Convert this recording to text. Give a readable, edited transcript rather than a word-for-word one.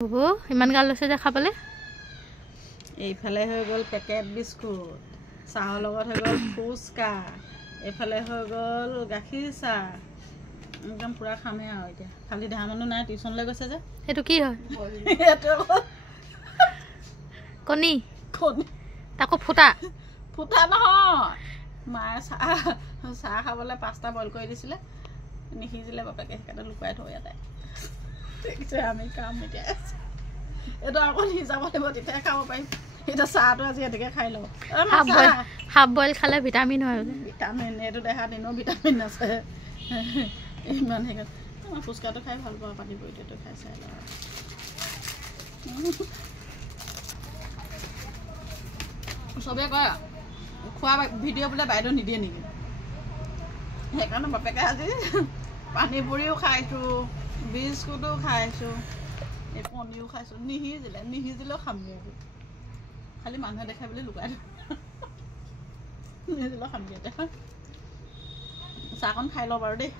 বুবু ইমান গাল লৈছে যে খাবলৈ এইফালে হৈ গ'ল পেকেট বিস্কুট চাহৰ লগত হৈ গ'ল ফুচকা এইফালে হৈ গ'ল গাখীৰ চাহ একদম পুৰা খামে আৰু এতিয়া খালি দেহা মানুহ নাই টিউচনলৈ গৈছে যে সেইটো কি হয় কণী তাকো ফুটা ফুটা নহয় মায়ে চাহ খাবলৈ 5টা বইল কৰি দিছিলে নিসিজিলে বাপেকে সেইকাৰণে লুকুৱাই থৈ ইয়াতে দেখিছে আমি কাম এতিয়া এইটো আকৌ সিজাব লাগিব তেতিয়া খাব পাৰিম এটা চাহটো আজি এদিকে খাই লওঁ হাফ বইল খালে ভিটামিন হয় ভিটামিন এইটো দেহাত এনেও ভিটামিন আছে ইমান সেইকাৰণে মই ফুচকাটো খাই ভাল পাওঁ পানী পৰিটো খাই চাই লওঁ চবেই কয় খোৱা ভিডিঅ' বোলে বাইদেউ নিদিয়ে নেকি সেইকাৰণে বাপেকে আজি পানী পুৰিও খাইছোঁ বিস্কুটো খাইছোঁ এই কণীও খাইছোঁ নিসিজিলেও খামগৈ আজি খালি মানুহে দেখাই বুলি লুকাই দিওঁ নিসিজিলেও খামগৈ এতিয়া চাহকণ খাই লওঁ বাৰু দেই